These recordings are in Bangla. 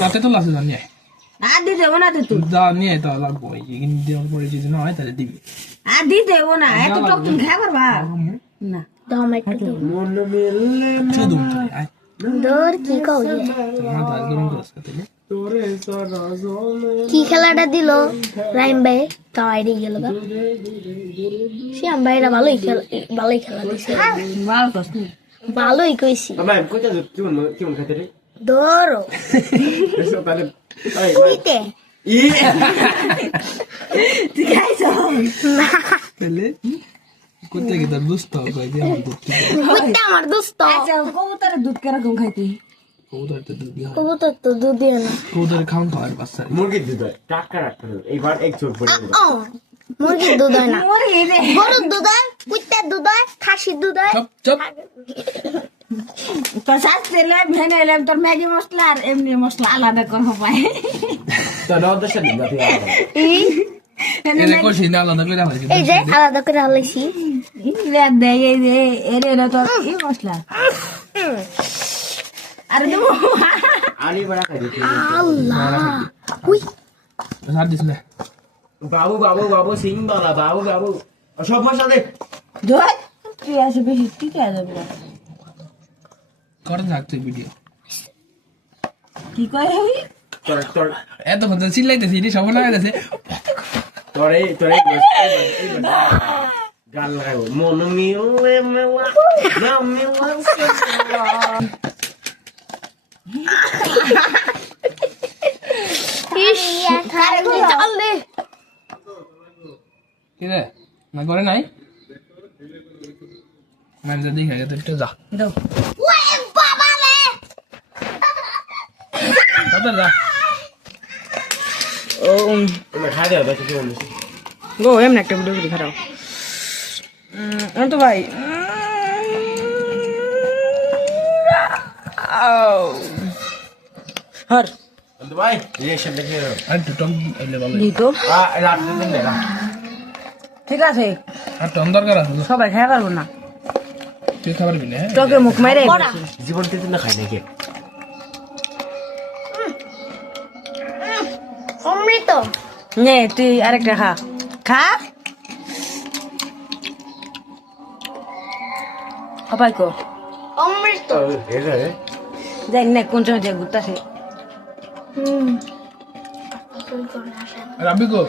তাতে তো লাসে জানি আর দিতে হবো না তো তুই জানি তো লাগবো এই কিন্তু দেওয়ার পরে যদি না হয় তাহলে দিবি আর দিতে হবো না এত টক তুমি খাই পারবা না টমেটো মন মেললে শুধু আয় দূর কি কও যে মাথা একদম গ্রস করতে তোরে সারা জলে কি খেলাটা দিল রাইম ভাই তাও আইডি গেল গা শ্যাম ভাইরা ভালোই খেলা দিছে ভালো কষ্ট ভালোই কইছি আমার কোথা কেমন খেতে রে ধরো এসো তাহলে এই কুইতে ই তুই খাইছো তাহলে কোথা থেকে তোর দুষ্ট কই দিয়ে আমার দুধ কুইতে আমার দোস্ত আচ্ছা কবুতরের দুধ কিরকম খাইতে কবুতর তো দুধ দিয়ে কবুতর তো দুধ দিয়ে না কবুতর খাউন খাওয়ার বাচ্চা মুরগির দুধ হয় টাকা রাখতে হবে এইবার এক চোখ পড়ে যাবে ও মুরগির দুধ হয় না মুরগি রে গরুর দুধ হয় কুইতের দুধ হয় খাসির দুধ হয় চপ চপ তো শাস্তি এলাম ভেনে এলাম তোর ম্যাগি মশলা আর এমনি মশলা আলাদা করবো পাই তো নদ দেশে দিন না এই এনে কোশি না আলাদা করে আমার এই যে আলাদা করে হালাইছি দেয় এই যে এর তোর ই মশলা আর দেবো আলি বড়া খাই দিতে আল্লাহ উই সার দিস না বাবু বাবু বাবু সিং বালা বাবু বাবু সব মশলা দে ধর তুই আসে বেশি ঠিক আছে কর থাকতে ভিডিও কি কয় হবি তোর তোর এত কথা চিল্লাইতেছি রে সব লাগাইতেছে তোরে তোরে গাল লাগাবো মন মিলে মেলা না মেলা ইস আরে চল দে কি রে না করে নাই মানে যদি খাই তো একটু যা দাও ওই বাবা রে কত যা ও তুমি খাই দাও দেখি কেমন আছে গো এমন একটা ভিডিও করে খারাপ তো ভাই হর বন্ধু ভাই রিঅ্যাকশন দেখে নাও আর একটু টক এলে ভালো দি তো রাত দিন দেখা ঠিক আছে আর টক দরকার আছে সবাই খাই পারবো না তুই খাবার বিনে হ্যাঁ তোকে মুখ মেরে জীবন থেকে না খাই নাকি অমৃত নে তুই আরেকটা খা খা সবাই কো অমৃত যাই না কোন সময় যে ঘুরতেছে হুম রাবি কো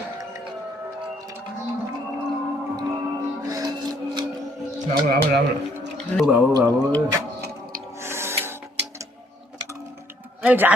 রাবো বাবু বাবু এই যা